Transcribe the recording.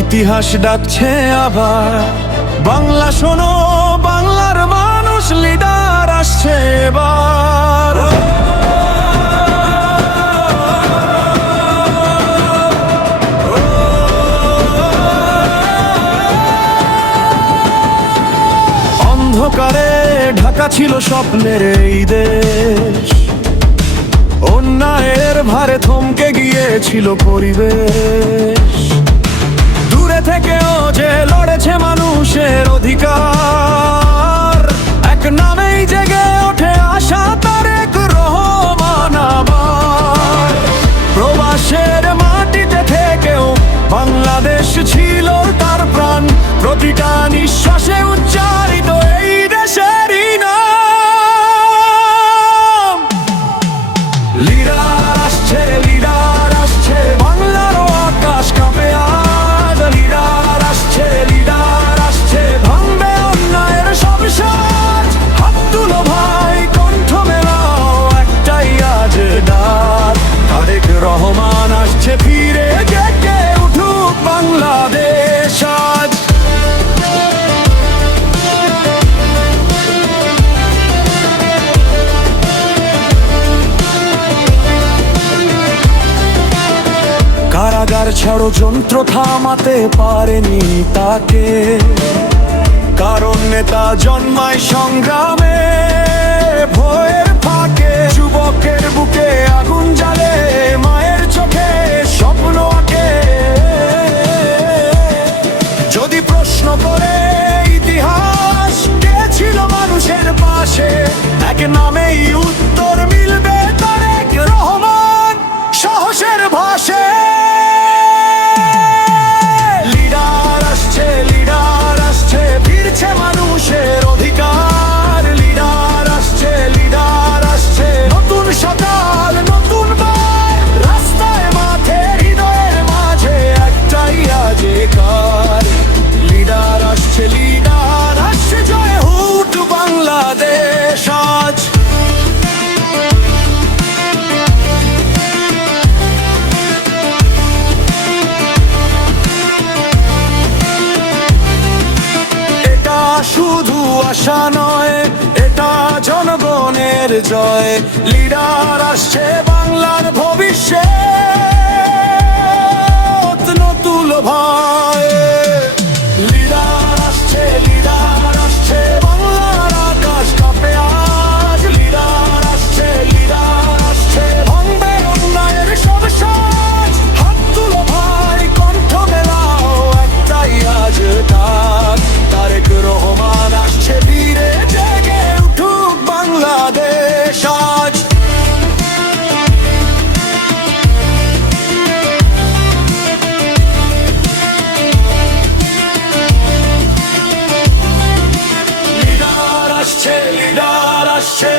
ইতিহাস ডাকছে আবার, বাংলা শোনো, বাংলার মানুষ, লিডার আসছে এবার। অন্ধকারে ঢাকা ছিল স্বপ্নের এই দেশ, অন্যায়ের ভারে থমকে গিয়েছিল পরিবেশ। দূরে থেকেও যে লড়েছে মানুষের অধিকার, এক নামেই জেগে ওঠে আশা, তারেক রহমান আবার। প্রবাসের মাটিতে থেকেও বাংলাদেশ ছিল তার প্রাণ, প্রতিটা নিঃশ্বাসে উচ্চারিত এই দেশেরই নাম। লিডার আসছে, লিডার আসছে, বাংলার আকাশ কাঁপে আজ। লিডার আসছে, লিডার আসছে, ভাঙবে অন্যায়ের সব সাজ। হাত তুলো ভাই, কণ্ঠ মেলাও, একটাই আজ ডাক। তারেক রহমান আসছে ফিরে, জেগে উঠুক বাংলাদেশ আজ। কারাগার ষড়যন্ত্র থামাতে পারেনি তাকে, কারণ নেতা জন্মায় সংগ্রামে ভয়ের ফাঁকে। যুবকের বুকে আগুন জ্বালে, মায়ের চোখে স্বপ্ন আঁকে। যদি প্রশ্ন করে ইতিহাস, কে ছিল মানুষের পাশে, এক নামেই উত্তর মিলবে, তারেক রহমান সাহসের ভাষে। মানুষের অধিকার, লিডার আসছে, লিডার আসছে, নতুন সকাল, নতুন বার। রাস্তায়, মাঠে, হৃদয়ের মাঝে একটাই আজিকার। লিডার আসছে, লিডার আসছে, জয় হোক বাংলাদেশ আজ। শুধু আশা নয়, এটা জনগণের জয়। লিডার আসছে, বাংলার ভবিষ্যৎ নতুন ভাই। লিডার আসছে, লিডার আসছে, বাংলার আকাশ কাঁপে আজ। লিডার আসছে, লিডার আসছে, ভাঙবে অন্যায়ের সব সাজ। হাত তুলো ভাই, কণ্ঠ মেলাও, একটাই আজ ডাক। তারেক রহমান আসছে ফিরে, জেগে উঠুক বাংলাদেশ আজ। লিডার আসছে, লিডার আসছে,